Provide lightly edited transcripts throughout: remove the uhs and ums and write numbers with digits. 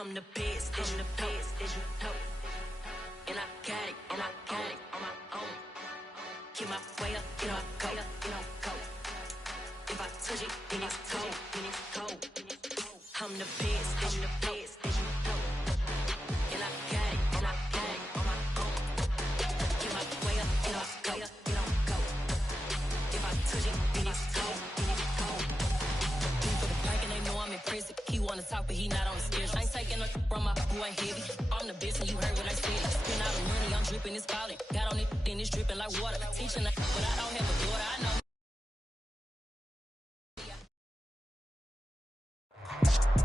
I'm the best, as you know. And I got it on my own. Get my way up, get up, go. If I touch it, then it's cold. I'm the best, as you know. And I got it on my own. Get my way up, get up, go. If I touch it, then it's cold. For the park and they know I'm impressive. He wanna talk, but he not on the schedule. I ain't taking no from my boy heavy. I'm the best, and you heard what I said. Spend all the money, I'm dripping, it's falling. Got on it, then it's dripping like water. Teaching, but I don't have a daughter. I know.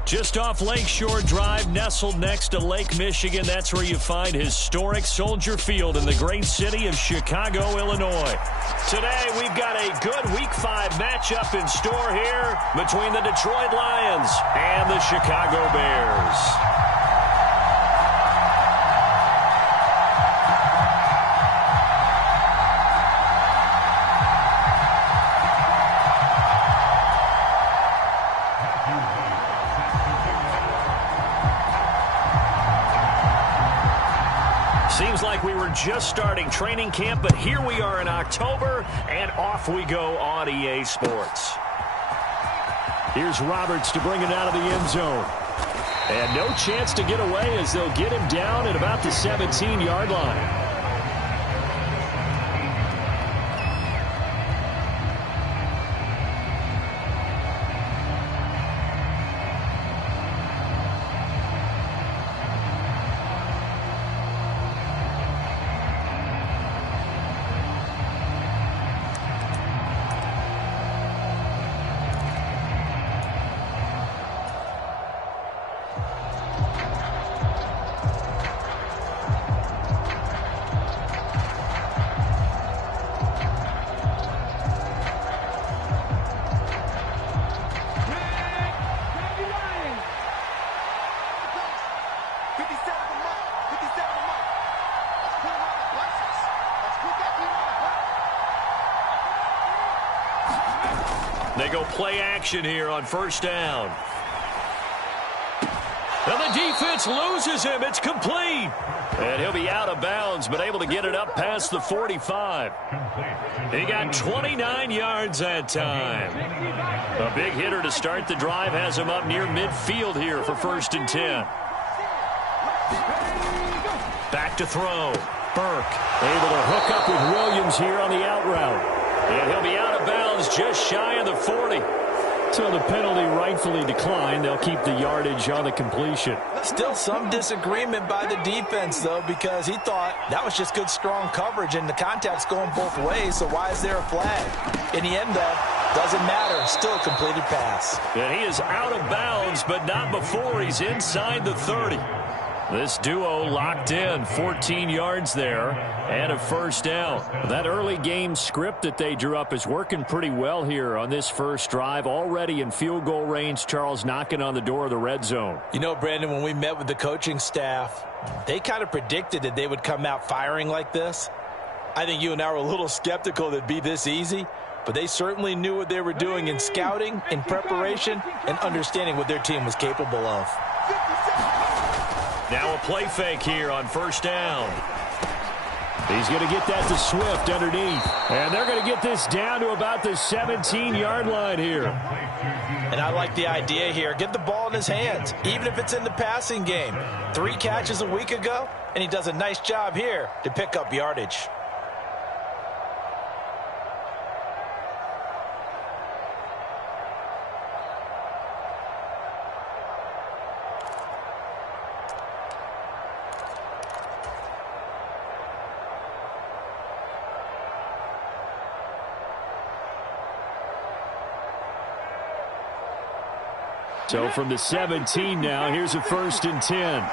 Just off Lakeshore Drive, nestled next to Lake Michigan. That's where you find historic Soldier Field in the great city of Chicago, Illinois. Today, we've got a good Week 5 matchup in store here between the Detroit Lions and the Chicago Bears. Seems like we were just starting training camp, but here we are in October, and off we go on EA Sports. Here's Roberts to bring it out of the end zone. And no chance to get away as they'll get him down at about the 17-yard line. They go play action here on first down. And the defense loses him. It's complete. And he'll be out of bounds, but able to get it up past the 45. He got 29 yards that time. A big hitter to start the drive has him up near midfield here for 1st and 10. Back to throw. Burke able to hook up with Williams here on the out route. And he'll be out of bounds just shy of the 40. So the penalty rightfully declined. They'll keep the yardage on the completion. Still some disagreement by the defense, though, because he thought that was just good, strong coverage, and the contact's going both ways, so why is there a flag? In the end, though, doesn't matter. Still a completed pass. And he is out of bounds, but not before he's inside the 30. This duo locked in, 14 yards there, and a first down. That early game script that they drew up is working pretty well here on this first drive. Already in field goal range, Charles knocking on the door of the red zone. You know, Brandon, when we met with the coaching staff, they kind of predicted that they would come out firing like this. I think you and I were a little skeptical that it'd be this easy, but they certainly knew what they were doing in scouting, in preparation, and understanding what their team was capable of. Now a play fake here on first down. He's going to get that to Swift underneath. And they're going to get this down to about the 17-yard line here. And I like the idea here. Get the ball in his hands, even if it's in the passing game. 3 catches a week ago, and he does a nice job here to pick up yardage. So from the 17 now, here's a 1st and 10.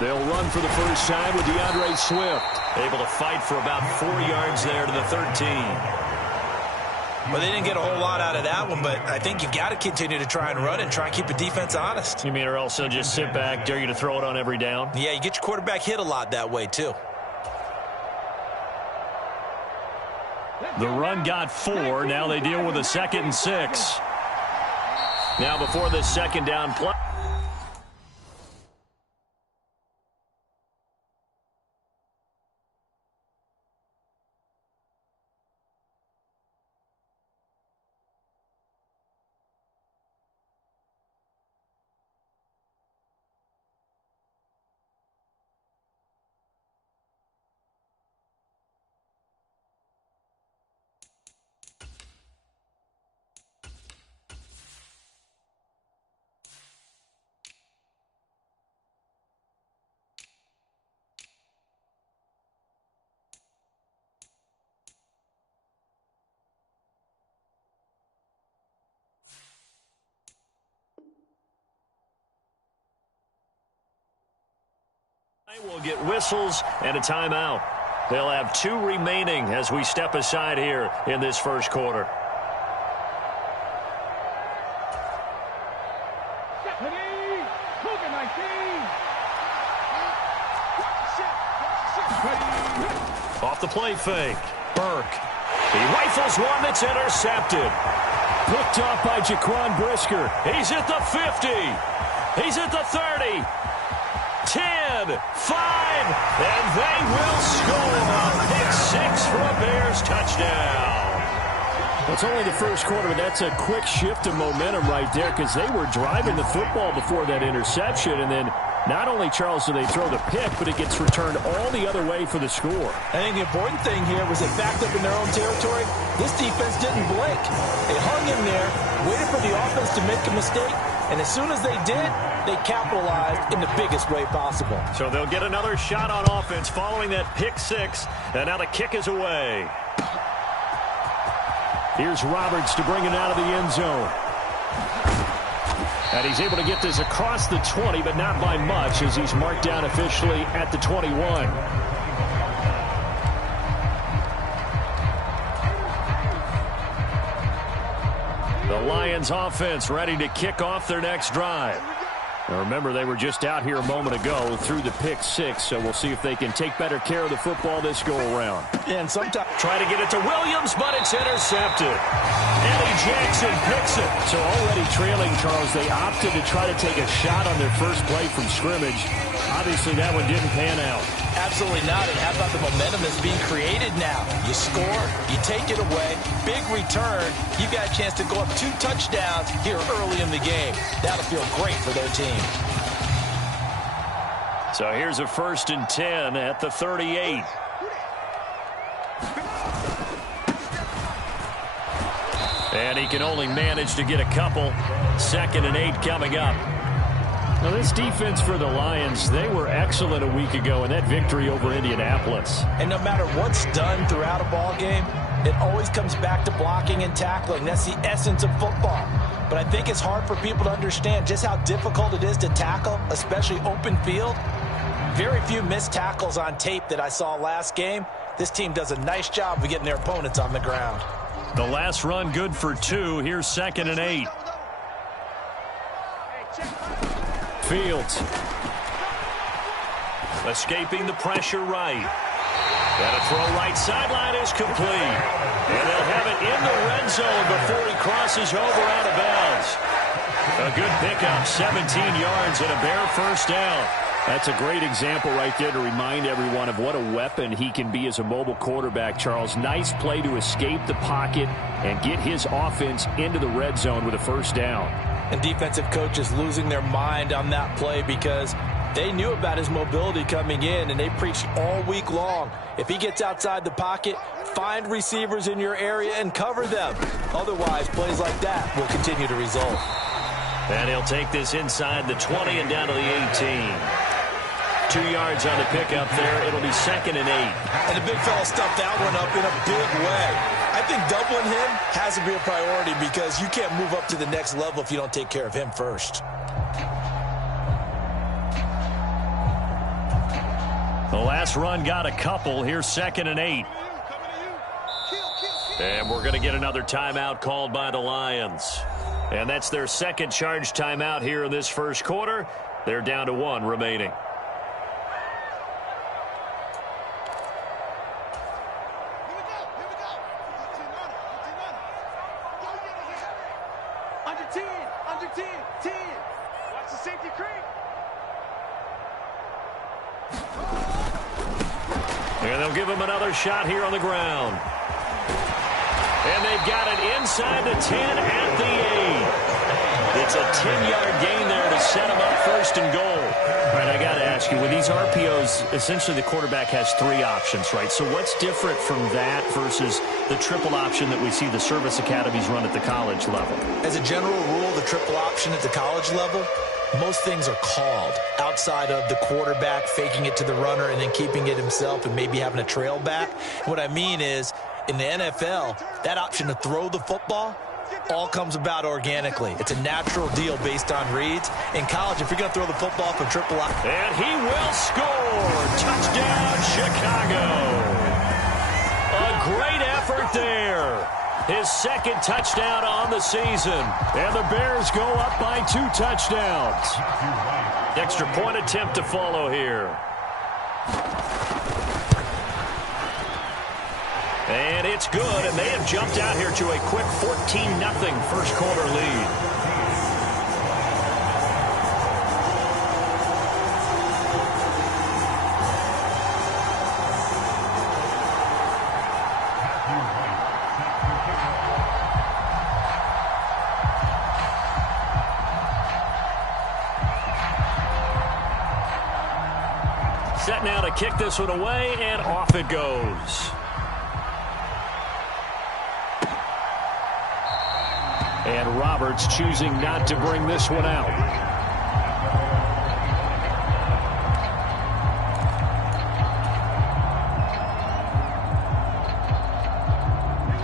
They'll run for the first time with DeAndre Swift. Able to fight for about 4 yards there to the 13. Well, they didn't get a whole lot out of that one, but I think you've got to continue to try and run and try and keep the defense honest. You mean or else they'll just sit back, dare you to throw it on every down? Yeah, you get your quarterback hit a lot that way, too. The run got 4. Now they deal with a 2nd and 6. Now before this second down play. We'll get whistles and a timeout. They'll have 2 remaining as we step aside here in this first quarter. Off the play fake. Burke. He rifles one that's intercepted. Picked off by Jaquan Brisker. He's at the 50. He's at the 30. 10, 5, and they will score. Pick 6 for a Bears touchdown. Well, it's only the first quarter, but that's a quick shift of momentum right there because they were driving the football before that interception, and then not only, Charles, do they throw the pick, but it gets returned all the other way for the score. I think the important thing here was it backed up in their own territory. This defense didn't blink. They hung in there, waited for the offense to make a mistake, and as soon as they did, they capitalized in the biggest way possible. So they'll get another shot on offense following that pick 6, and now the kick is away. Here's Roberts to bring it out of the end zone. And he's able to get this across the 20, but not by much as he's marked down officially at the 21. The Lions offense ready to kick off their next drive. Now remember, they were just out here a moment ago through the pick 6, so we'll see if they can take better care of the football this go-around. And sometimes try to get it to Williams, but it's intercepted. Eddie Jackson picks it. So already trailing, Charles, they opted to try to take a shot on their first play from scrimmage. Obviously, that one didn't pan out. Absolutely not. And how about the momentum that's being created now? You score, you take it away, big return. You've got a chance to go up 2 touchdowns here early in the game. That'll feel great for their team. So here's a 1st and 10 at the 38. And he can only manage to get a couple. 2nd and 8 coming up. Now, this defense for the Lions, they were excellent a week ago in that victory over Indianapolis. And no matter what's done throughout a ball game, it always comes back to blocking and tackling. That's the essence of football. But I think it's hard for people to understand just how difficult it is to tackle, especially open field. Very few missed tackles on tape that I saw last game. This team does a nice job of getting their opponents on the ground. The last run good for 2. Here's 2nd and 8. Fields. Escaping the pressure right. And a throw right sideline is complete. And they'll have it in the red zone before he crosses over out of bounds. A good pickup, 17 yards and a Bear first down. That's a great example right there to remind everyone of what a weapon he can be as a mobile quarterback, Charles. Nice play to escape the pocket and get his offense into the red zone with a first down. And defensive coaches losing their mind on that play because they knew about his mobility coming in, and they preached all week long. If he gets outside the pocket, find receivers in your area and cover them. Otherwise, plays like that will continue to result. And he'll take this inside the 20 and down to the 18. 2 yards on the pickup there. It'll be 2nd and 8. And the big fella stuffed that one up in a big way. I think doubling him has to be a priority because you can't move up to the next level if you don't take care of him first. The last run got a couple. Here's 2nd and 8. And we're going to get another timeout called by the Lions. And that's their second charge timeout here in this first quarter. They're down to 1 remaining. 10. Watch the safety creep. And they'll give him another shot here on the ground. And they've got it inside the 10 at the 8. It's a 10-yard gain there to set him up first and goal. All right, I got to ask you, with these RPOs, essentially the quarterback has 3 options, right? So what's different from that versus the triple option that we see the service academies run at the college level? As a general rule, the triple option at the college level, most things are called outside of the quarterback faking it to the runner and then keeping it himself and maybe having a trail back. What I mean is, in the NFL, that option to throw the football all comes about organically. It's a natural deal based on reads. In college, if you're going to throw the football from triple option. And he will score. Touchdown, Chicago. A great effort there. His second touchdown on the season. And the Bears go up by 2 touchdowns. Extra point attempt to follow here. And it's good, and they have jumped out here to a quick 14-0 first quarter lead. Set now to kick this one away, and off it goes. And Roberts choosing not to bring this one out.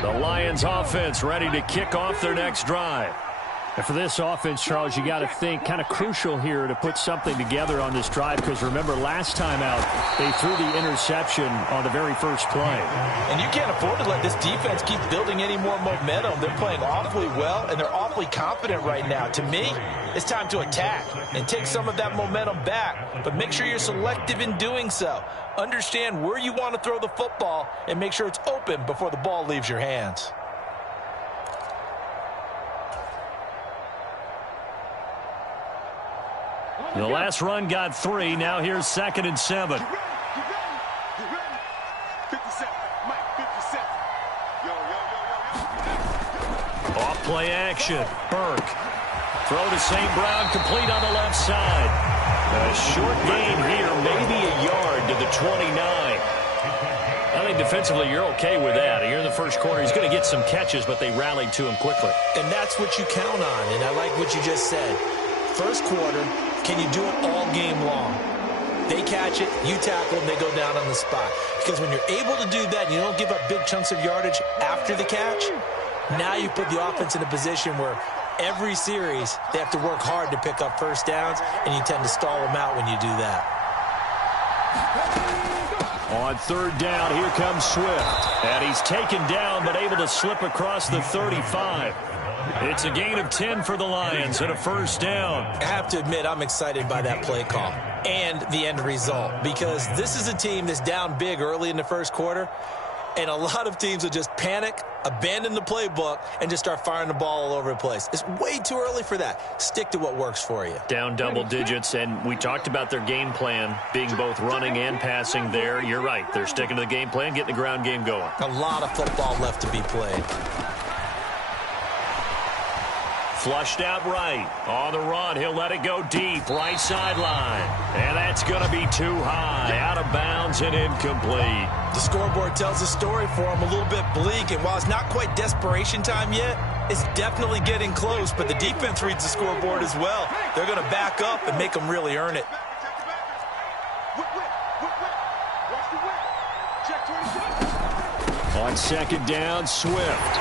The Lions offense ready to kick off their next drive. And for this offense, Charles, you got to think kind of crucial here to put something together on this drive, because remember last time out they threw the interception on the very first play. And you can't afford to let this defense keep building any more momentum. They're playing awfully well, and they're awfully confident right now. To me, it's time to attack and take some of that momentum back, but make sure you're selective in doing so. Understand where you want to throw the football and make sure it's open before the ball leaves your hands. The last run got 3. Now here's 2nd and 7. You ready? 57. Mike, 57. Yo. Off play action. Burke. Throw to St. Brown, complete on the left side. A short gain here, maybe a yard to the 29. I think defensively you're okay with that. Here in the first quarter, he's going to get some catches, but they rallied to him quickly. And that's what you count on, and I like what you just said. First quarter, can you do it all game long? They catch it, you tackle, and they go down on the spot. Because when you're able to do that and you don't give up big chunks of yardage after the catch, now you put the offense in a position where every series they have to work hard to pick up first downs, and you tend to stall them out when you do that. On 3rd down, here comes Swift. And he's taken down, but able to slip across the 35. It's a gain of 10 for the Lions and a first down. I have to admit, I'm excited by that play call and the end result, because this is a team that's down big early in the first quarter, and a lot of teams will just panic, abandon the playbook, and just start firing the ball all over the place. It's way too early for that. Stick to what works for you. Down double digits, and we talked about their game plan being both running and passing there. You're right. They're sticking to the game plan, getting the ground game going. A lot of football left to be played. Flushed out right. On the run, he'll let it go deep. Right sideline. And that's going to be too high. Out of bounds and incomplete. The scoreboard tells the story for him, a little bit bleak. And while it's not quite desperation time yet, it's definitely getting close. But the defense reads the scoreboard as well. They're going to back up and make them really earn it. On 2nd down, Swift.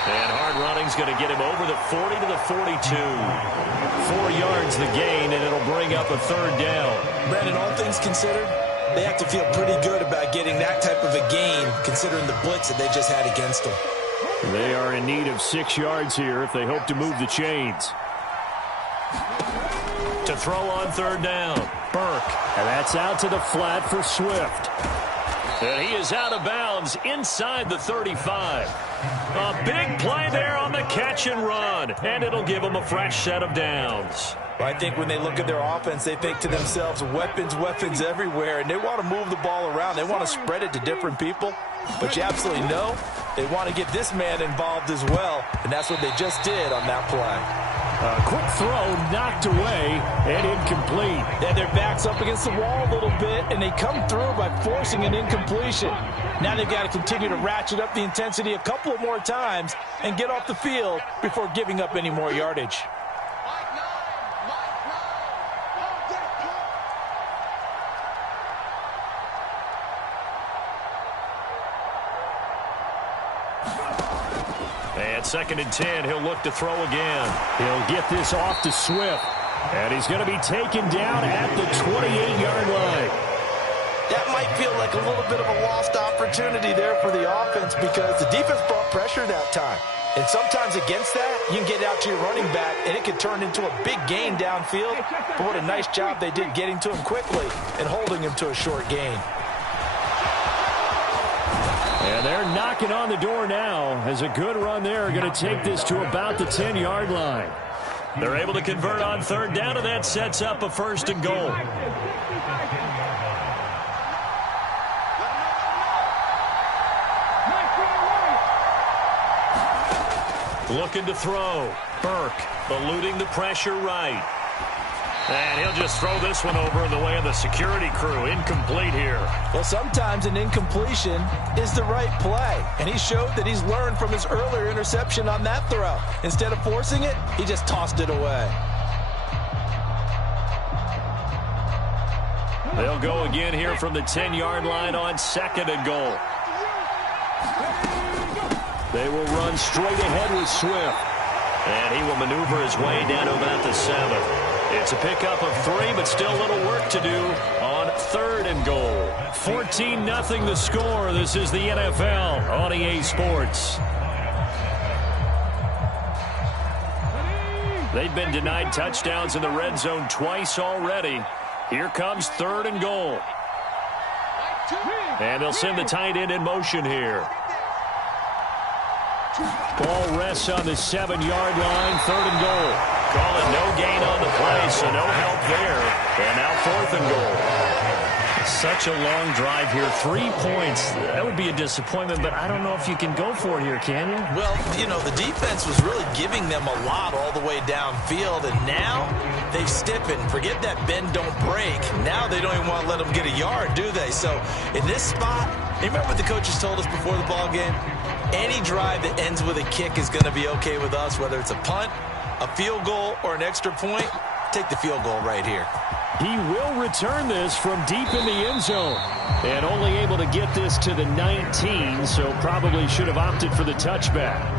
And hard running's going to get him over the 40 to the 42. 4 yards the gain, and it'll bring up a 3rd down. Brandon, all things considered, they have to feel pretty good about getting that type of a gain, considering the blitz that they just had against them. They are in need of 6 yards here if they hope to move the chains. To throw on 3rd down, Burke. And that's out to the flat for Swift. And he is out of bounds inside the 35. A big play there on the catch and run, and it'll give them a fresh set of downs. I think when they look at their offense, they think to themselves, weapons, weapons everywhere, and they want to move the ball around. They want to spread it to different people, but you absolutely know they want to get this man involved as well, and that's what they just did on that play. A quick throw knocked away and incomplete. And their back's up against the wall a little bit, and they come through by forcing an incompletion. Now they've got to continue to ratchet up the intensity a couple of more times and get off the field before giving up any more yardage. And 2nd and 10, he'll look to throw again. He'll get this off to Swift. And he's going to be taken down at the 28-yard line. That might feel like a little bit of a lost opportunity there for the offense because the defense brought pressure that time. And sometimes against that, you can get out to your running back, and it can turn into a big gain downfield. But what a nice job they did getting to him quickly and holding him to a short gain. And they're knocking on the door now as a good run there going to take this to about the 10-yard line. They're able to convert on 3rd down, and that sets up a 1st and goal. Looking to throw. Burke eluding the pressure right. And he'll just throw this one over in the way of the security crew. Incomplete here. Well, sometimes an incompletion is the right play. And he showed that he's learned from his earlier interception on that throw. Instead of forcing it, he just tossed it away. They'll go again here from the 10-yard line on 2nd and goal. They will run straight ahead with Swift. And he will maneuver his way down to about the 7. It's a pickup of 3, but still a little work to do on 3rd and goal. 14-0 the score. This is the NFL on EA Sports. They've been denied touchdowns in the red zone twice already. Here comes 3rd and goal. And they'll send the tight end in motion here. Ball rests on the 7-yard line, 3rd and goal. Call it no gain on the play, so no help there. And now 4th and goal. Such a long drive here. 3 points. That would be a disappointment, but I don't know if you can go for it here, can you? Well, you know, the defense was really giving them a lot all the way downfield, and now they've stiffened. Forget that bend, don't break. Now they don't even want to let them get a yard, do they? So in this spot, you remember what the coaches told us before the ball game? Any drive that ends with a kick is going to be okay with us, whether it's a punt, a field goal, or an extra point. Take the field goal right here. He will return this from deep in the end zone. And only able to get this to the 19, so probably should have opted for the touchback.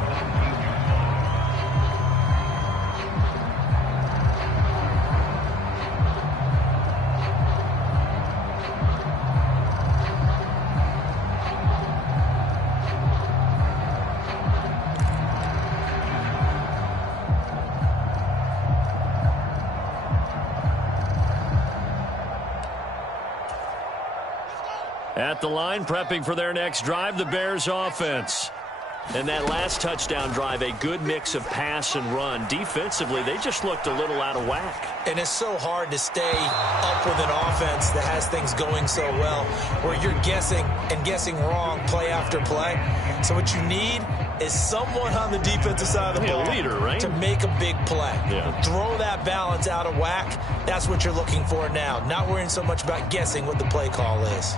At the line, prepping for their next drive, the Bears offense. And that last touchdown drive, a good mix of pass and run. Defensively, they just looked a little out of whack. And it's so hard to stay up with an offense that has things going so well, where you're guessing and guessing wrong play after play. So what you need is someone on the defensive side of the ball, leader, right? to make a big play. Yeah. Throw that balance out of whack. That's what you're looking for now. Not worrying so much about guessing what the play call is.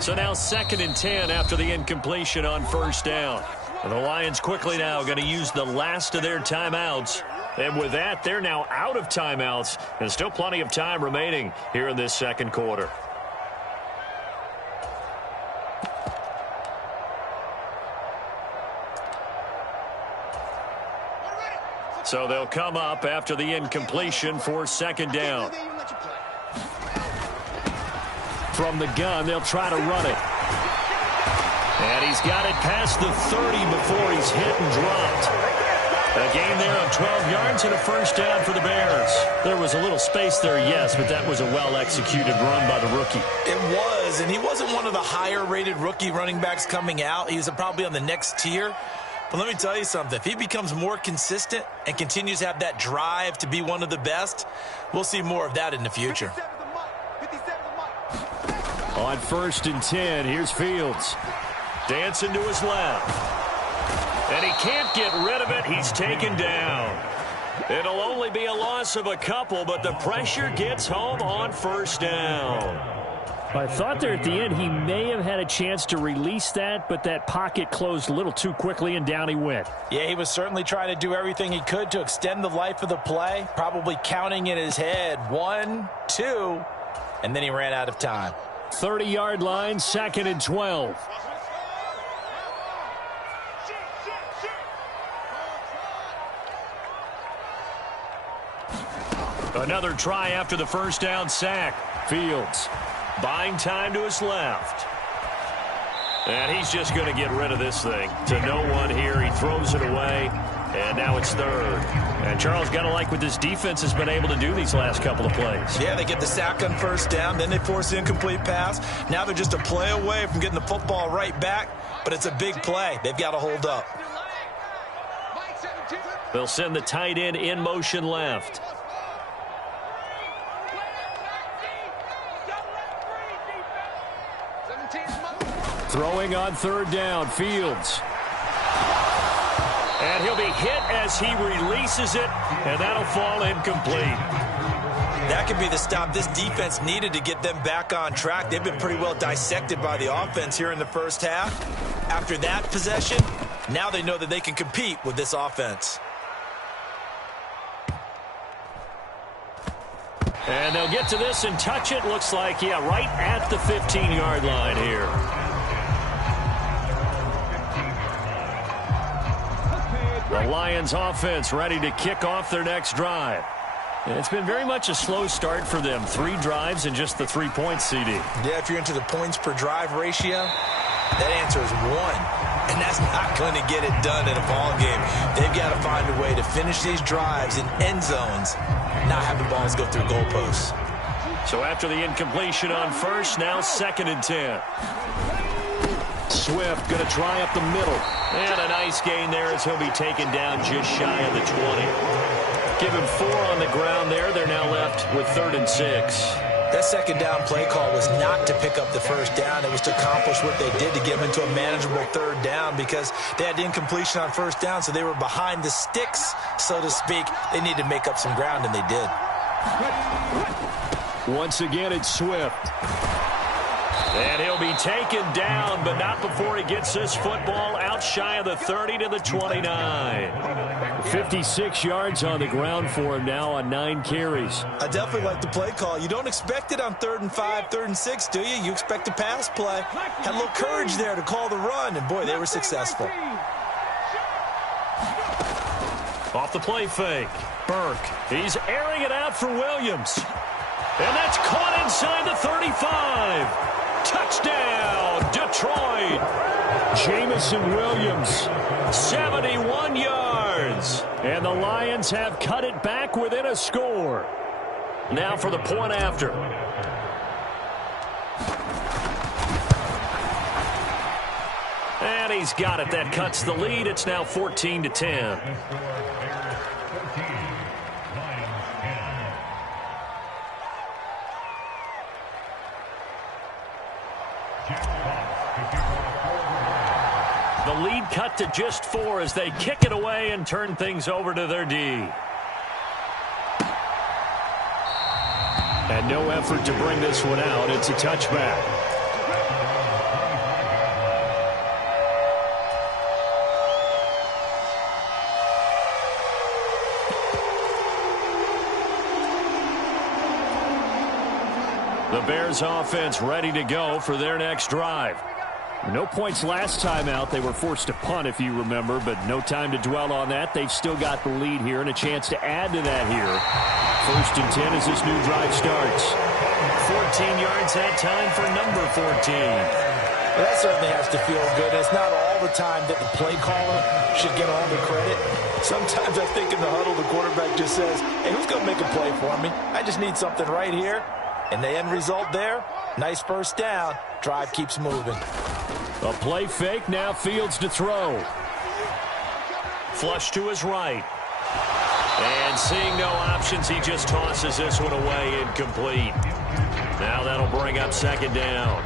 So now 2nd and 10 after the incompletion on 1st down. And the Lions quickly now going to use the last of their timeouts. And with that, they're now out of timeouts. And still plenty of time remaining here in this 2nd quarter. So they'll come up after the incompletion for 2nd down. From the gun, they'll try to run it. And he's got it past the 30 before he's hit and dropped. A gain there about 12 yards and a first down for the Bears. There was a little space there, yes, but that was a well-executed run by the rookie. It was, and he wasn't one of the higher-rated rookie running backs coming out. He was probably on the next tier. But let me tell you something. If he becomes more consistent and continues to have that drive to be one of the best, we'll see more of that in the future. On 1st and 10, here's Fields. Dancing to his left. And he can't get rid of it. He's taken down. It'll only be a loss of a couple, but the pressure gets home on 1st down. I thought there at the end he may have had a chance to release that, but that pocket closed a little too quickly, and down he went. Yeah, he was certainly trying to do everything he could to extend the life of the play, probably counting in his head 1, 2, and then he ran out of time. 30-yard line, 2nd and 12. Another try after the first down sack. Fields buying time to his left. And he's just going to get rid of this thing. To no one here. He throws it away. And now it's 3rd. And Charles, got to like what this defense has been able to do these last couple of plays. Yeah, they get the sack on 1st down. Then they force the incomplete pass. Now they're just a play away from getting the football right back. But it's a big play. They've got to hold up. They'll send the tight end in motion left. throwing on 3rd down, Fields. And he'll be hit as he releases it, and that'll fall incomplete. That could be the stop this defense needed to get them back on track. They've been pretty well dissected by the offense here in the first half. After that possession, now they know that they can compete with this offense. And they'll get to this and touch it. Looks like, yeah, right at the 15-yard line here. The Lions offense ready to kick off their next drive. And it's been very much a slow start for them. 3 drives and just the 3 points, CD. Yeah, if you're into the points per drive ratio, that answer is 1. And that's not going to get it done in a ball game. They've got to find a way to finish these drives in end zones, not have the balls go through goalposts. So after the incompletion on first, now 2nd and 10. Swift going to try up the middle. And a nice gain there as he'll be taken down just shy of the 20. Give him 4 on the ground there. They're now left with 3rd and 6. That 2nd down play call was not to pick up the 1st down. It was to accomplish what they did to get them into a manageable 3rd down because they had the incompletion on 1st down, so they were behind the sticks, so to speak. They needed to make up some ground, and they did. Once again, it's Swift. And he'll be taken down, but not before he gets this football out shy of the 30 to the 29. 56 yards on the ground for him now on 9 carries. I definitely like the play call. You don't expect it on 3rd and 5, 3rd and 6, do you? You expect a pass play. Had a little courage there to call the run, and boy, they were successful. Off the play fake. Burke. He's airing it out for Williams. And that's caught inside the 35. Touchdown, Detroit. Jamison Williams. 71 yards. And the Lions have cut it back within a score. Now for the point after. And he's got it. That cuts the lead. It's now 14-10. The lead cut to just 4 as they kick it away and turn things over to their D. And no effort to bring this one out. It's a touchback. The Bears offense ready to go for their next drive. No points last time out. They were forced to punt, if you remember, but no time to dwell on that. They've still got the lead here and a chance to add to that here. 1st and 10 as this new drive starts. 14 yards that time for number 14. Well, that certainly has to feel good. It's not all all the time that the play caller should get all the credit. Sometimes I think in the huddle, the quarterback just says, hey, who's going to make a play for me? I just need something right here. And the end result there, nice first down. Drive keeps moving. A play fake, now Fields to throw. Flush to his right. And seeing no options, he just tosses this one away, incomplete. Now that'll bring up second down.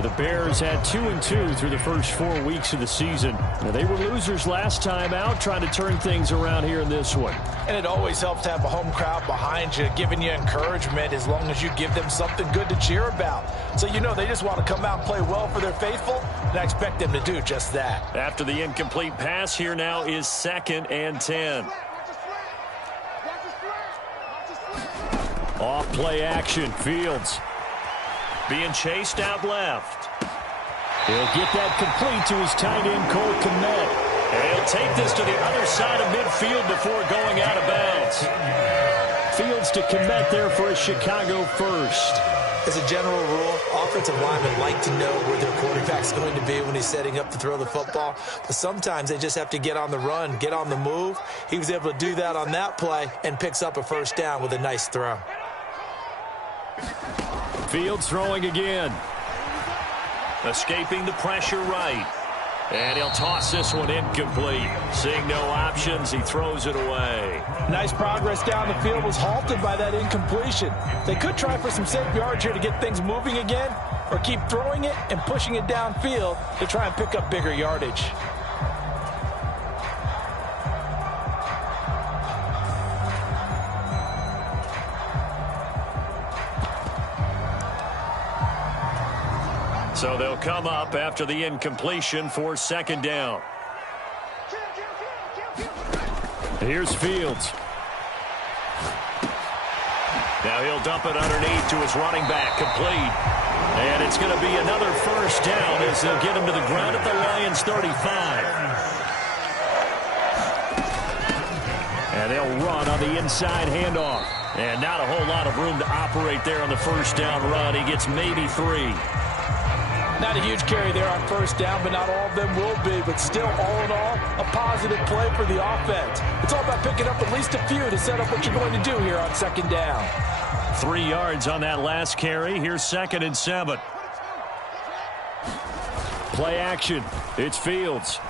The Bears had 2-2 through the first 4 weeks of the season. They were losers last time out, trying to turn things around here in this one. And it always helps to have a home crowd behind you, giving you encouragement as long as you give them something good to cheer about. So you know they just want to come out and play well for their faithful, and I expect them to do just that. After the incomplete pass, here now is 2nd and 10. Off play action, Fields. Being chased out left. He'll get that complete to his tight end, Cole Kmet. And he'll take this to the other side of midfield before going out of bounds. Fields to Kmet there for a Chicago first. As a general rule, offensive linemen like to know where their quarterback's going to be when he's setting up to throw the football. But sometimes they just have to get on the run, get on the move. He was able to do that on that play and picks up a first down with a nice throw. Fields throwing again. Escaping the pressure right. And he'll toss this one incomplete. Seeing no options, he throws it away. Nice progress down the field, was halted by that incompletion. They could try for some safe yards here to get things moving again, or keep throwing it and pushing it downfield to try and pick up bigger yardage. So they'll come up after the incompletion for second down. Here's Fields. Now he'll dump it underneath to his running back, complete. And it's going to be another first down as they'll get him to the ground at the Lions' 35. And they'll run on the inside handoff. And not a whole lot of room to operate there on the first down run. He gets maybe 3. Not a huge carry there on first down, but not all of them will be. But still, all in all, a positive play for the offense. It's all about picking up at least a few to set up what you're going to do here on second down. 3 yards on that last carry. Here's 2nd and 7. Play action. It's Fields.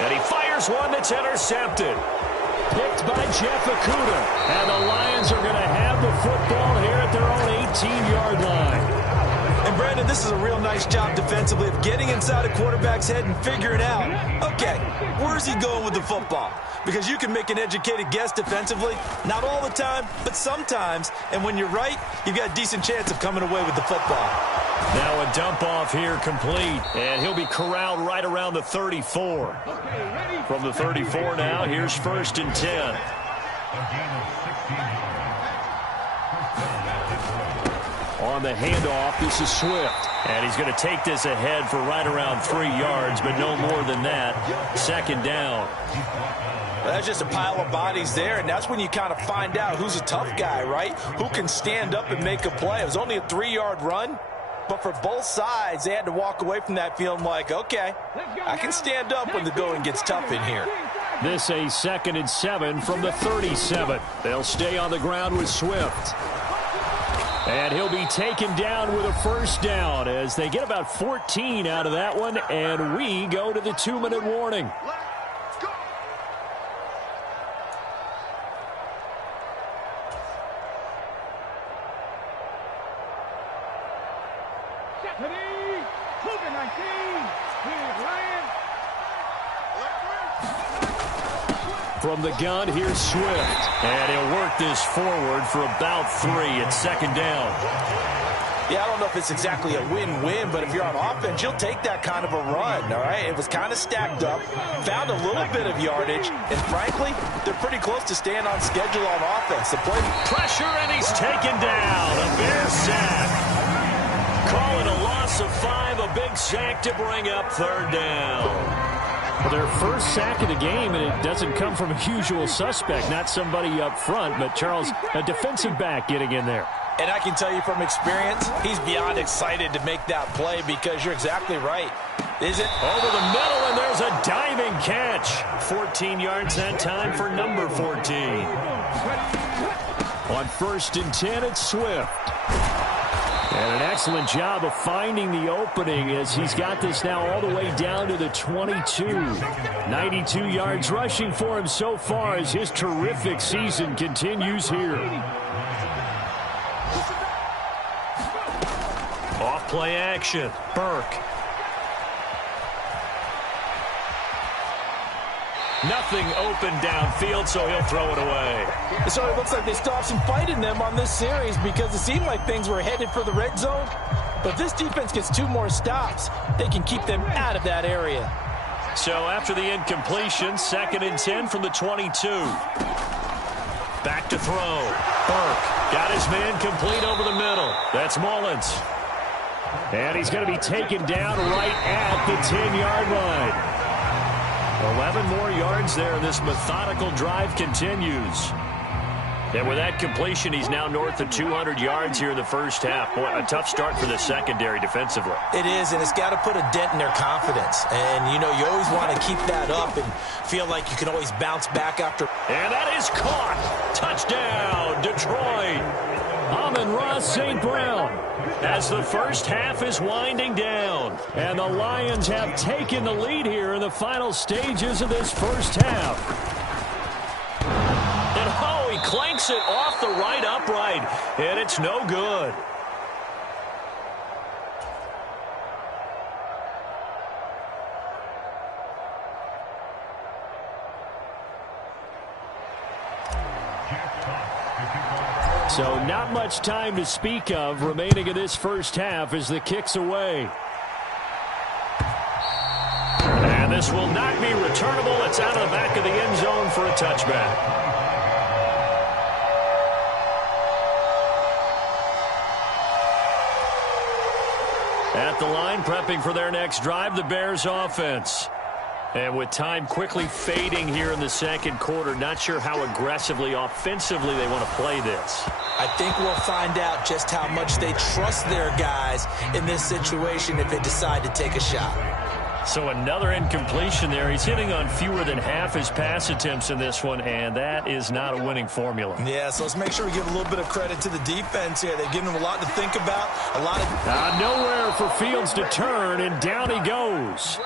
And he fires one that's intercepted. Picked by Jeff Okudah. And the Lions are going to have the football here at their own 18-yard line. And, Brandon, this is a real nice job defensively of getting inside a quarterback's head and figuring out, okay, where's he going with the football? Because you can make an educated guess defensively, not all the time, but sometimes. And when you're right, you've got a decent chance of coming away with the football. Now a dump off here complete, and he'll be corralled right around the 34. From the 34 now, here's 1st and 10. On the handoff, this is Swift. And he's going to take this ahead for right around 3 yards, but no more than that. Second down. Well, that's just a pile of bodies there, and that's when you kind of find out who's a tough guy, right? Who can stand up and make a play. It was only a 3-yard run, but for both sides, they had to walk away from that feeling like, okay, I can stand up when the going gets tough in here. This a 2nd and 7 from the 37. They'll stay on the ground with Swift. And he'll be taken down with a first down as they get about 14 out of that one, and we go to the 2-minute warning. From the gun, here's Swift. And he'll work this forward for about 3 at second down. Yeah, I don't know if it's exactly a win-win, but if you're on offense, you'll take that kind of a run, all right? It was kind of stacked up, found a little bit of yardage, and frankly, they're pretty close to staying on schedule on offense. The play pressure, and he's taken down. A Bear sack. Call it a loss of 5, a big sack to bring up 3rd down. Well, their first sack of the game, and it doesn't come from a usual suspect, not somebody up front, but Charles, a defensive back getting in there. And I can tell you from experience, he's beyond excited to make that play because you're exactly right. Is it? Over the middle, and there's a diving catch. 14 yards that time for number 14. On 1st and 10, it's Swift. And an excellent job of finding the opening as he's got this now all the way down to the 22. 92 yards rushing for him so far as his terrific season continues here. Off play action. Burke. Nothing open downfield, so he'll throw it away. So it looks like they still have some fight in them on this series because it seemed like things were headed for the red zone. But if this defense gets 2 more stops, they can keep them out of that area. So after the incompletion, 2nd and 10 from the 22. Back to throw. Burke got his man complete over the middle. That's Mullins. And he's going to be taken down right at the 10-yard line. 11 more yards there. This methodical drive continues. And with that completion, he's now north of 200 yards here in the first half. Boy, a tough start for the secondary defensively. It is, and it's got to put a dent in their confidence. And, you know, you always want to keep that up and feel like you can always bounce back after. And that is caught. Touchdown, Detroit. Amon-Ra St. Brown. As the first half is winding down. And the Lions have taken the lead here in the final stages of this first half. And oh, he clanks it off the right upright. And it's no good. So not much time to speak of remaining in this first half as the kick's away. And this will not be returnable. It's out of the back of the end zone for a touchback. At the line, prepping for their next drive, the Bears offense. And with time quickly fading here in the second quarter, not sure how aggressively, offensively they want to play this. I think we'll find out just how much they trust their guys in this situation if they decide to take a shot. So another incompletion there. He's hitting on fewer than half his pass attempts in this one, and that is not a winning formula. Yeah, so let's make sure we give a little bit of credit to the defense here. They've given them a lot to think about, a lot of... nowhere for Fields to turn, and down he goes.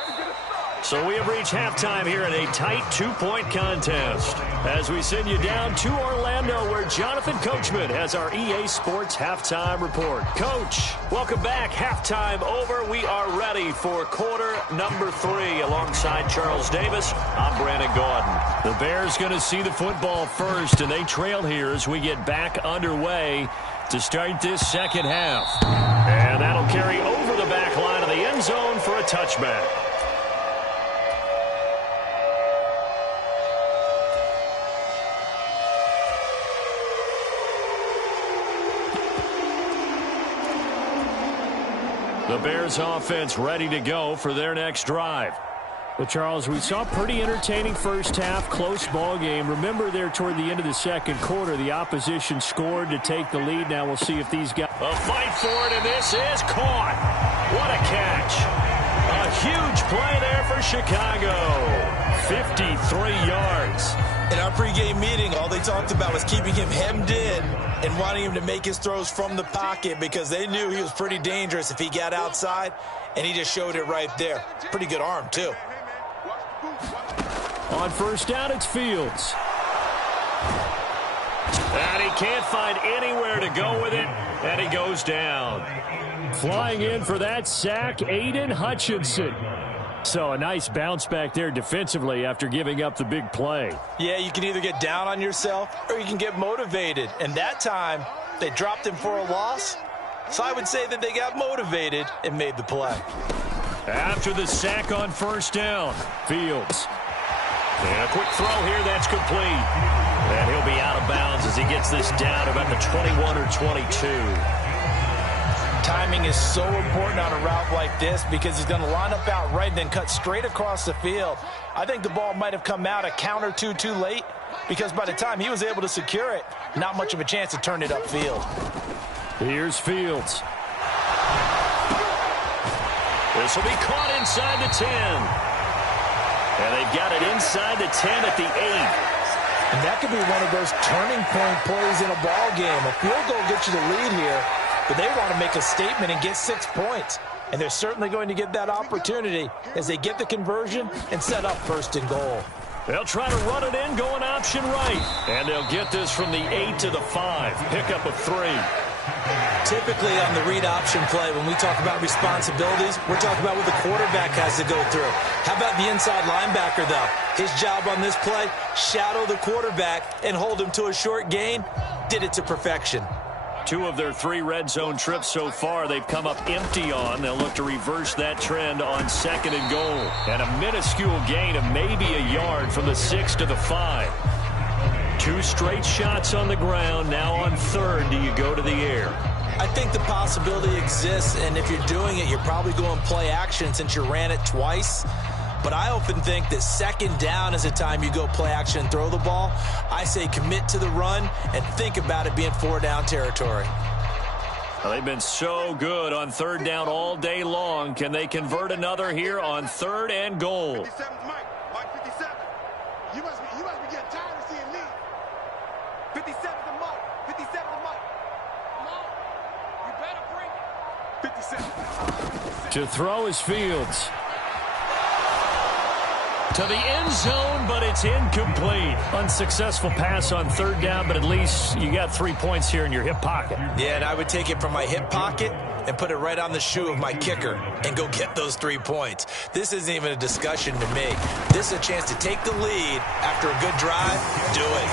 So we have reached halftime here in a tight 2-point contest as we send you down to Orlando where Jonathan Coachman has our EA Sports Halftime Report. Coach, welcome back. Halftime over. We are ready for quarter number 3 alongside Charles Davis. I'm Brandon Gaudin. The Bears going to see the football first, and they trail here as we get back underway to start this second half. And that'll carry over the back line of the end zone for a touchback. The Bears offense ready to go for their next drive. Well, Charles, we saw a pretty entertaining first half, close ball game. Remember there toward the end of the second quarter, the opposition scored to take the lead. Now we'll see if these guys... A fight for it, and this is caught. What a catch. A huge play there for Chicago. 53 yards. In our pregame meeting, all they talked about was keeping him hemmed in and wanting him to make his throws from the pocket because they knew he was pretty dangerous if he got outside, and he just showed it right there. Pretty good arm, too. On first down, it's Fields. And he can't find anywhere to go with it, and he goes down. Flying in for that sack, Aiden Hutchinson. So a nice bounce back there defensively after giving up the big play. Yeah, you can either get down on yourself or you can get motivated. And that time, they dropped him for a loss. So I would say that they got motivated and made the play. After the sack on first down, Fields. And a quick throw here, that's complete. And he'll be out of bounds as he gets this down about the 21 or 22. Time timing is so important on a route like this because he's going to line up out right and then cut straight across the field. I think the ball might have come out a count or two too late because by the time he was able to secure it, not much of a chance to turn it upfield. Here's Fields. This will be caught inside the 10. And they've got it inside the 10 at the 8. And that could be one of those turning point plays in a ball game. A field goal gets you the lead here, but they want to make a statement and get 6 points. And they're certainly going to get that opportunity as they get the conversion and set up 1st and goal. They'll try to run it in, going option right. And they'll get this from the 8 to the 5. Pickup of 3. Typically on the read option play, when we talk about responsibilities, we're talking about what the quarterback has to go through. How about the inside linebacker, though? His job on this play, shadow the quarterback and hold him to a short gain. Did it to perfection. 2 of their 3 red zone trips so far they've come up empty on. They'll look to reverse that trend on 2nd and goal. And a minuscule gain of maybe a yard from the 6 to the 5. 2 straight shots on the ground. Now on 3rd, do you go to the air? I think the possibility exists, and if you're doing it, you're probably going play action since you ran it twice. But I often think that 2nd down is the time you go play action and throw the ball. I say commit to the run and think about it being 4-down territory. Well, they've been so good on 3rd down all day long. Can they convert another here on 3rd and goal? 57's Mike. Mike 57. You must be getting tired of seeing me. 57's the Mike. 57's the Mike. Come on. You better bring it. 57. To throw is Fields. To the end zone, but it's incomplete. Unsuccessful pass on 3rd down, but at least you got 3 points here in your hip pocket. Yeah, and I would take it from my hip pocket and put it right on the shoe of my kicker and go get those 3 points. This isn't even a discussion to me. This is a chance to take the lead after a good drive. Do it.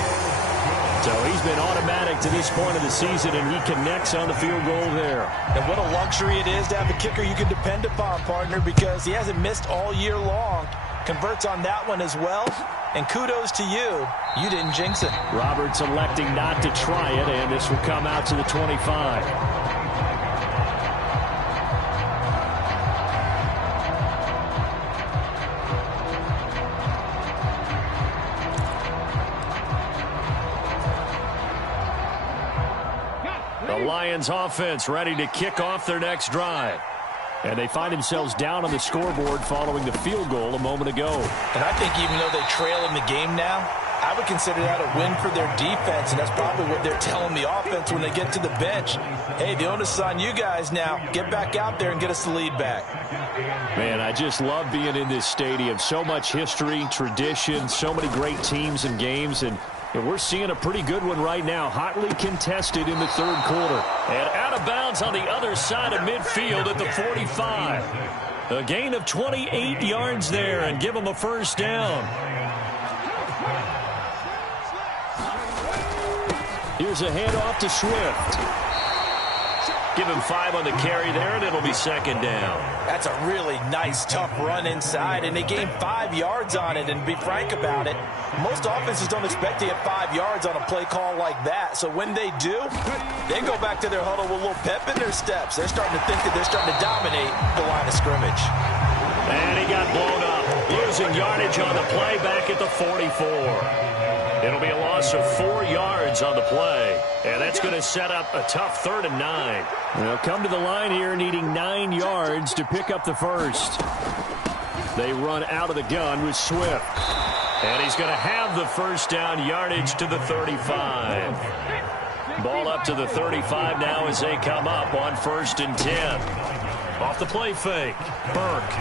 So he's been automatic to this point of the season, and he connects on the field goal there. And what a luxury it is to have a kicker you can depend upon, partner, because he hasn't missed all year long. Converts on that one as well. And kudos to you. You didn't jinx it. Roberts electing not to try it, and this will come out to the 25. The Lions offense ready to kick off their next drive. And they find themselves down on the scoreboard following the field goal a moment ago. And I think even though they trail in the game now, I would consider that a win for their defense, and that's probably what they're telling the offense when they get to the bench. Hey, the onus is on you guys now. Get back out there and get us the lead back. Man, I just love being in this stadium. So much history, tradition, so many great teams and games, and we're seeing a pretty good one right now, hotly contested in the 3rd quarter. And out of bounds on the other side of midfield at the 45. A gain of 28 yards there and give them a 1st down. Here's a handoff to Swift. Give him 5 on the carry there, and it'll be 2nd down. That's a really nice, tough run inside, and they gained 5 yards on it. And to be frank about it, most offenses don't expect to get 5 yards on a play call like that. So when they do, they go back to their huddle with a little pep in their steps. They're starting to think that they're starting to dominate the line of scrimmage. And he got blown up, losing yardage on the play back at the 44. It'll be a loss of 4 yards on the play, and that's going to set up a tough 3rd and 9. They'll come to the line here needing 9 yards to pick up the 1st. They run out of the gun with Swift. And he's going to have the 1st down yardage to the 35. Ball up to the 35 now as they come up on 1st and 10. Off the play fake, Burke.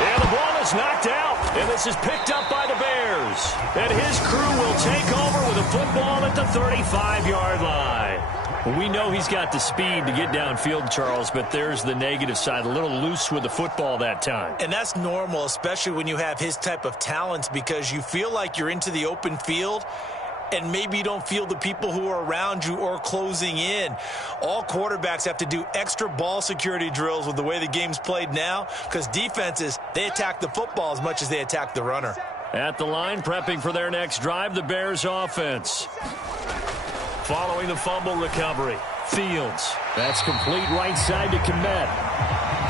And the ball is knocked out, and this is picked up by the Bears. And his crew will take over with a football at the 35-yard line. Well, we know he's got the speed to get downfield, Charles, but there's the negative side. A little loose with the football that time. And that's normal, especially when you have his type of talents, because you feel like you're into the open field, and maybe you don't feel the people who are around you or closing in. All quarterbacks have to do extra ball security drills with the way the game's played now, because defenses, they attack the football as much as they attack the runner. At the line, prepping for their next drive, the Bears offense. Following the fumble recovery, Fields. That's complete right side to Kmet.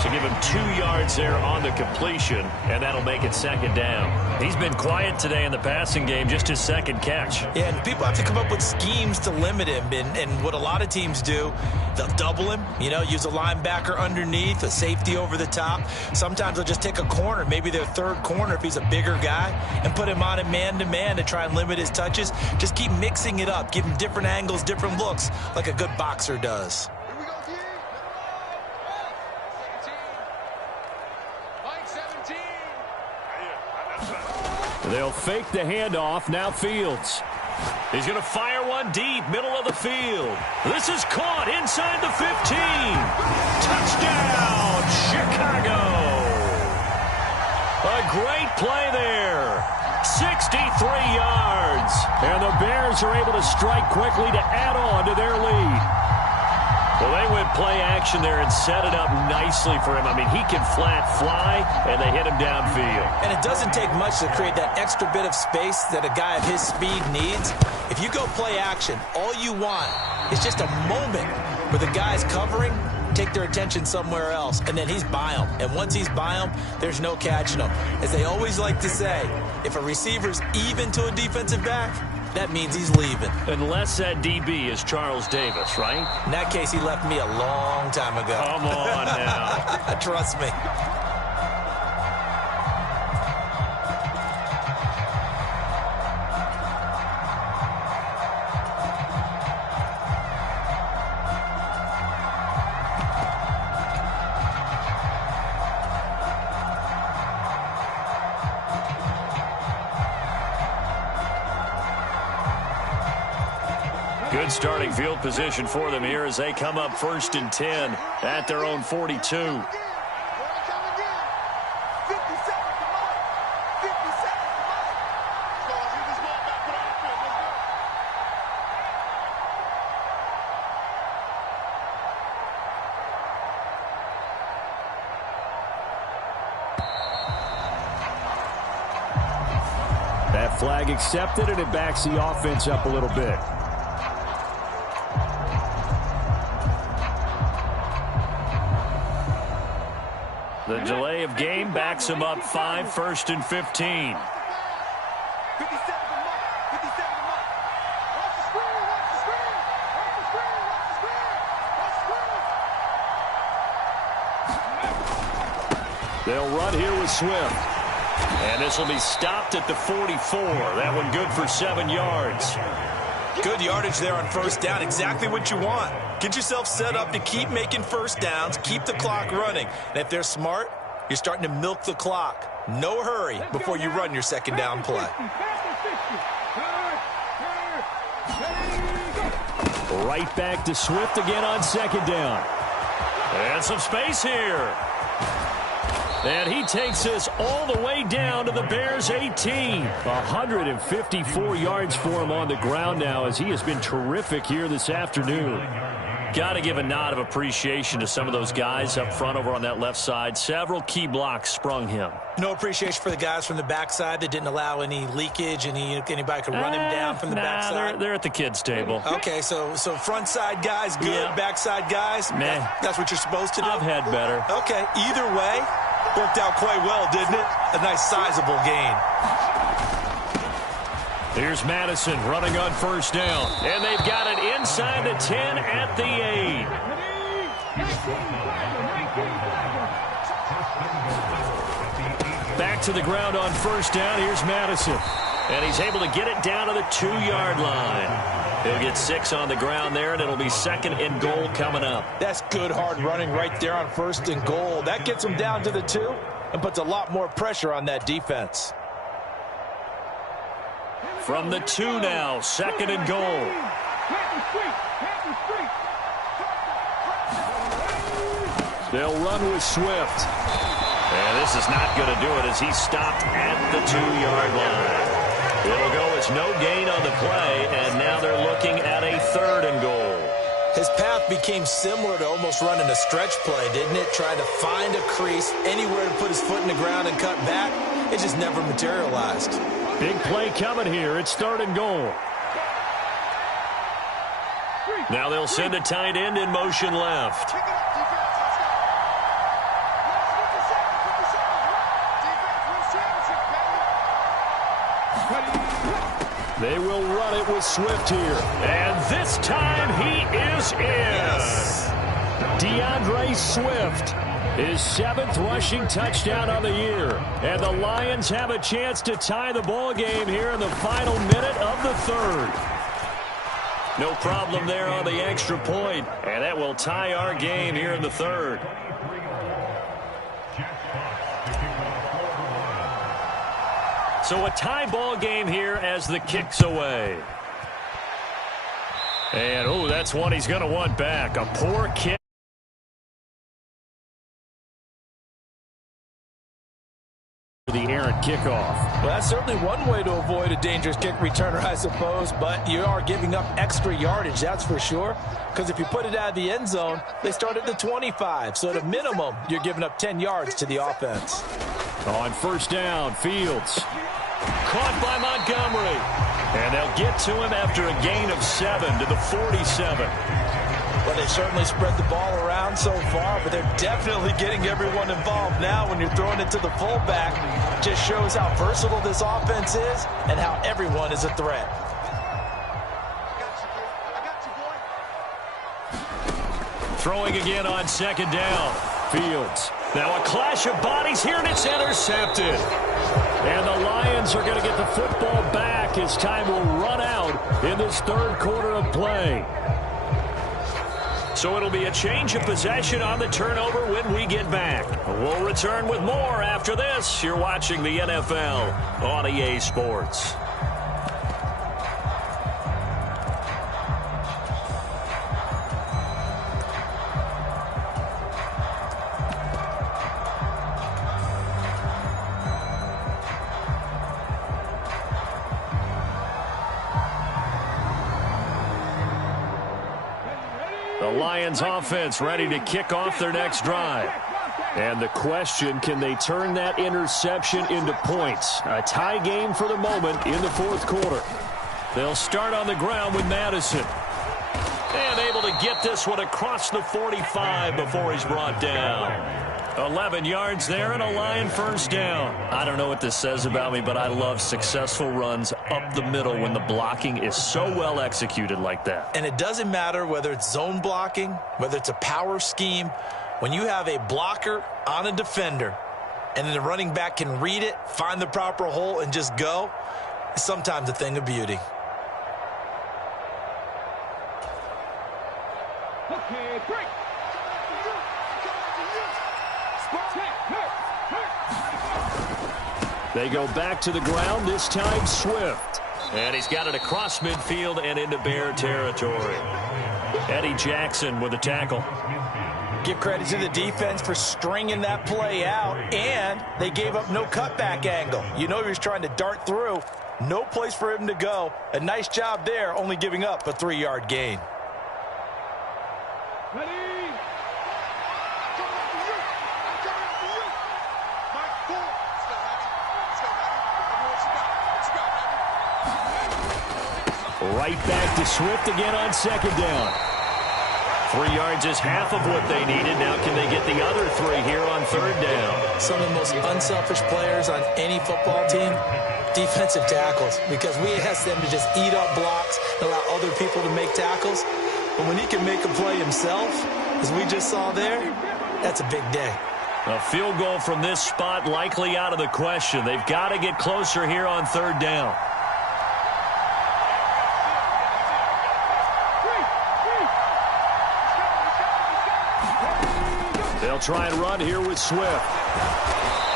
So give him 2 yards there on the completion, and that'll make it second down. He's been quiet today in the passing game, just his second catch. Yeah, and people have to come up with schemes to limit him. And what a lot of teams do, they'll double him, use a linebacker underneath, a safety over the top. Sometimes they'll just take a corner, maybe their third corner if he's a bigger guy, and put him on a man-to-man to try and limit his touches. Just keep mixing it up, give him different angles, different looks, like a good boxer does. They'll fake the handoff. Now Fields. He's going to fire one deep, middle of the field. This is caught inside the 15. Touchdown, Chicago. A great play there. 63 yards. And the Bears are able to strike quickly to add on to their lead. Well, they went play action there and set it up nicely for him. I mean, he can flat fly, and they hit him downfield. And it doesn't take much to create that extra bit of space that a guy of his speed needs. If you go play action, all you want is just a moment where the guy's covering, take their attention somewhere else, and then he's by him. And once he's by him, there's no catching him. As they always like to say, if a receiver's even to a defensive back, that means he's leaving. Unless that DB is Charles Davis, right? In that case, he left me a long time ago. Come on now. Trust me. Good starting field position for them here as they come up 1st and 10 at their own 42. That flag accepted, and it backs the offense up a little bit. The delay of game backs him up 5, 1st and 15. They'll run here with Swift. And this will be stopped at the 44. That one good for 7 yards. Good yardage there on 1st down. Exactly what you want. Get yourself set up to keep making 1st downs, keep the clock running. And if they're smart, you're starting to milk the clock. No hurry before you run your 2nd down play. Right back to Swift again on 2nd down. And some space here. And he takes this all the way down to the Bears' 18. 154 yards for him on the ground now, as he has been terrific here this afternoon. Got to give a nod of appreciation to some of those guys up front over on that left side. Several key blocks sprung him. No appreciation for the guys from the backside that didn't allow any leakage, and anybody could run him down from the backside. They're at the kids' table. Okay, so front side guys good, Yeah. backside guys, Meh. That's what you're supposed to do? I've had better. Okay, either way, worked out quite well, didn't it? A nice sizable gain. Here's Madison running on 1st down. And they've got it inside the 10 at the 8. Back to the ground on 1st down. Here's Madison. And he's able to get it down to the 2-yard line. He'll get 6 on the ground there, and it'll be 2nd and goal coming up. That's good hard running right there on 1st and goal. That gets them down to the 2 and puts a lot more pressure on that defense. From the 2 now, 2nd and goal. They'll run with Swift. And this is not going to do it as he's stopped at the 2-yard line. It'll go as no gain on the play, and now they're looking at a 3rd and goal. His path became similar to almost running a stretch play, didn't it? Trying to find a crease, anywhere to put his foot in the ground and cut back. It just never materialized. Big play coming here. It's 3rd and goal. Now they'll send a tight end in motion left. They will run it with Swift here. And this time he is in. Yes. DeAndre Swift, his 7th rushing touchdown on the year. And the Lions have a chance to tie the ball game here in the final minute of the 3rd. No problem there on the extra point. And that will tie our game here in the 3rd. So a tie ball game here as the kick's away. And, oh, that's one he's going to want back. A poor kick. The errant kickoff. Well, that's certainly one way to avoid a dangerous kick returner, I suppose, but you are giving up extra yardage, that's for sure, because if you put it out of the end zone, they start at the 25, so at a minimum, you're giving up 10 yards to the offense. On first down, Fields. Caught by Montgomery. And they'll get to him after a gain of 7 to the 47. Well, they've certainly spread the ball around so far, but they're definitely getting everyone involved now when you're throwing it to the fullback. Just shows how versatile this offense is and how everyone is a threat. Throwing again on second down. Fields. Now a clash of bodies here, and it's intercepted. And the Lions are going to get the football back as time will run out in this 3rd quarter of play. So it'll be a change of possession on the turnover when we get back. We'll return with more after this. You're watching the NFL on EA Sports. Lions offense ready to kick off their next drive. And the question, can they turn that interception into points? A tie game for the moment in the 4th quarter. They'll start on the ground with Madison. And able to get this one across the 45 before he's brought down. 11 yards there and a Lion first down. I don't know what this says about me, but I love successful runs up the middle when the blocking is so well executed like that. And it doesn't matter whether it's zone blocking, whether it's a power scheme. When you have a blocker on a defender and then the running back can read it, find the proper hole, and just go, it's sometimes a thing of beauty. Okay, break. They go back to the ground, this time Swift. And he's got it across midfield and into Bear territory. Eddie Jackson with a tackle. Give credit to the defense for stringing that play out, and they gave up no cutback angle. You know he was trying to dart through. No place for him to go. A nice job there, only giving up a 3-yard gain. Ready? Right back to Swift again on second down. 3 yards is half of what they needed. Now can they get the other 3 here on third down? Some of the most unselfish players on any football team, defensive tackles, because we ask them to just eat up blocks and allow other people to make tackles. But when he can make a play himself, as we just saw there, that's a big day. A field goal from this spot likely out of the question. They've got to get closer here on third down. They'll try and run here with Swift.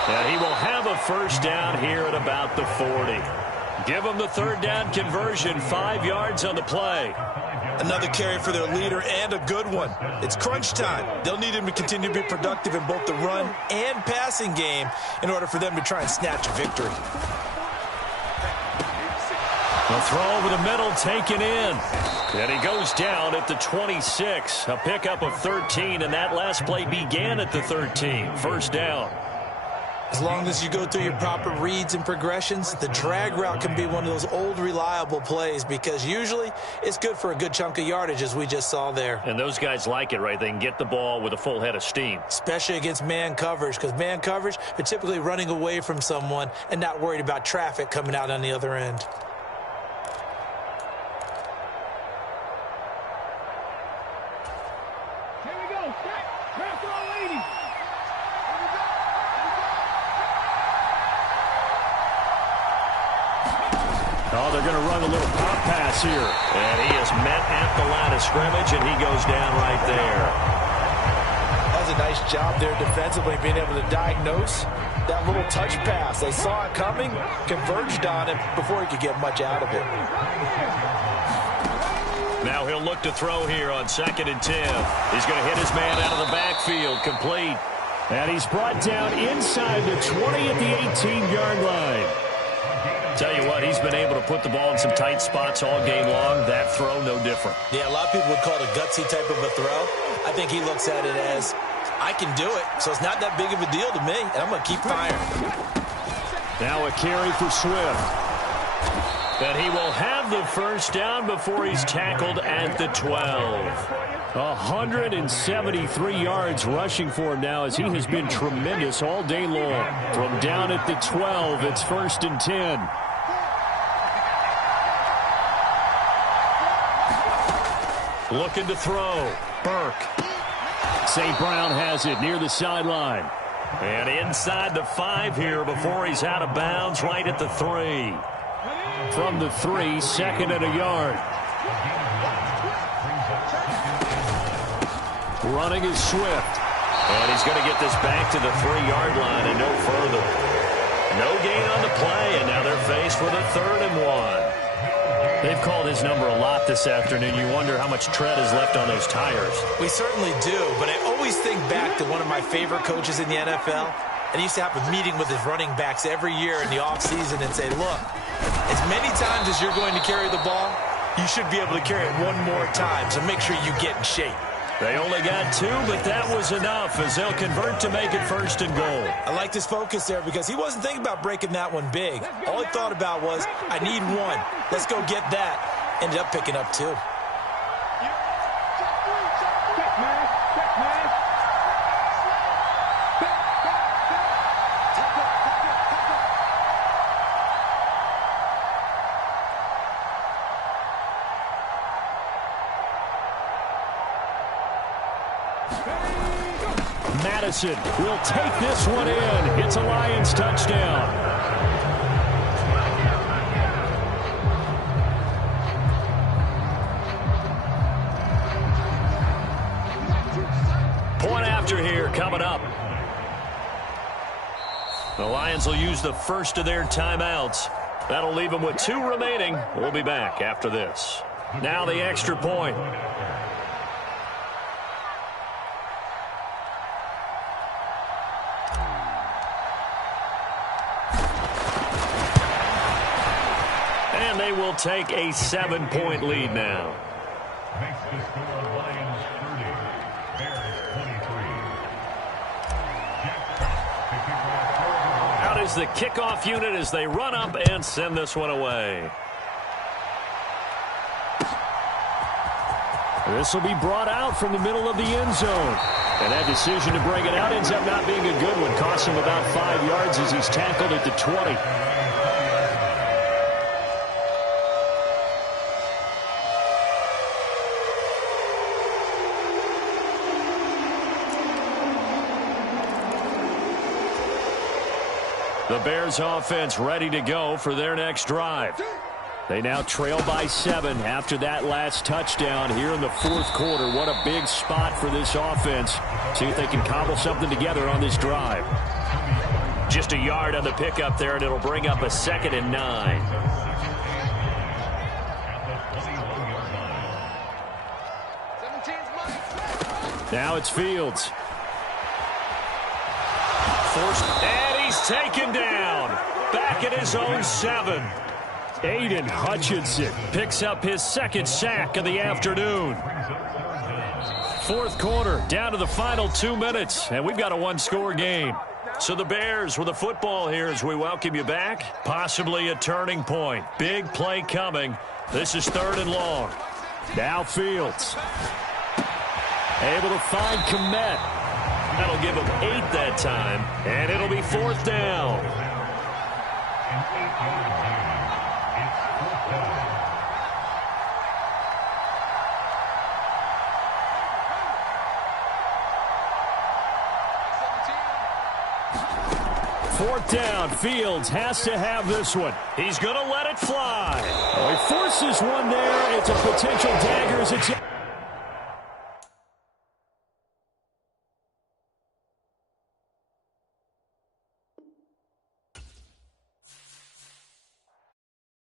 And he will have a first down here at about the 40. Give him the third down conversion, 5 yards on the play. Another carry for their leader and a good one. It's crunch time. They'll need him to continue to be productive in both the run and passing game in order for them to try and snatch a victory. A throw over the middle taken in. And he goes down at the 26. A pickup of 13, and that last play began at the 13. First down. As long as you go through your proper reads and progressions, the drag route can be one of those old reliable plays because usually it's good for a good chunk of yardage, as we just saw there. And those guys like it, right? They can get the ball with a full head of steam. Especially against man coverage, because man coverage, they're typically running away from someone and not worried about traffic coming out on the other end. Oh, they're going to run a little pop pass here. And he is met at the line of scrimmage, and he goes down right there. That was a nice job there defensively, being able to diagnose that little touch pass. They saw it coming, converged on it before he could get much out of it. Now he'll look to throw here on 2nd and 10. He's going to hit his man out of the backfield, complete. And he's brought down inside the 20 at the 18-yard line. Tell you what, he's been able to put the ball in some tight spots all game long. That throw, no different. Yeah, a lot of people would call it a gutsy type of a throw. I think he looks at it as, I can do it, so it's not that big of a deal to me, and I'm going to keep firing. Now a carry for Swift. And he will have the first down before he's tackled at the 12. 173 yards rushing for him now, as he has been tremendous all day long. From down at the 12, it's 1st and 10. Looking to throw. Burke. St. Brown has it near the sideline. And inside the 5 here before he's out of bounds, right at the 3. From the 3, 2nd and a yard. Running is Swift. And he's going to get this back to the 3-yard line and no further. No gain on the play, and now they're faced with a 3rd and 1. They've called his number a lot this afternoon. You wonder how much tread is left on those tires. We certainly do, but I always think back to one of my favorite coaches in the NFL. And he used to have a meeting with his running backs every year in the offseason and say, look, as many times as you're going to carry the ball, you should be able to carry it one more time, so make sure you get in shape. They only got 2, but that was enough as they'll convert to make it 1st and goal. I liked his focus there because he wasn't thinking about breaking that one big. All he thought about was, I need 1. Let's go get that. Ended up picking up 2. Madison will take this one in. It's a Lions touchdown. Point after here coming up. The Lions will use the first of their timeouts. That'll leave them with 2 remaining. We'll be back after this. Now the extra point. And they will take a 7-point lead now. Makes the score Lions 30, Bears 23. Out is the kickoff unit as they run up and send this one away. This will be brought out from the middle of the end zone. And that decision to bring it out ends up not being a good one. Costs him about 5 yards as he's tackled at the 20. The Bears offense ready to go for their next drive. They now trail by 7 after that last touchdown here in the 4th quarter. What a big spot for this offense. See if they can cobble something together on this drive. Just a yard on the pickup there, and it'll bring up a 2nd and 9. Now it's Fields. And he's taken down. Back at his own 7. Aiden Hutchinson picks up his 2nd sack of the afternoon. 4th quarter, down to the final 2 minutes, and we've got a 1-score game. So the Bears with the football here as we welcome you back. Possibly a turning point. Big play coming. This is 3rd and long. Now Fields. Able to find Kmet. That'll give him 8 that time. And it'll be 4th down. An 8-yard gain. It's 4th down. Fourth down. Fields has to have this one. He's going to let it fly. He forces one there. It's a potential dagger as it's...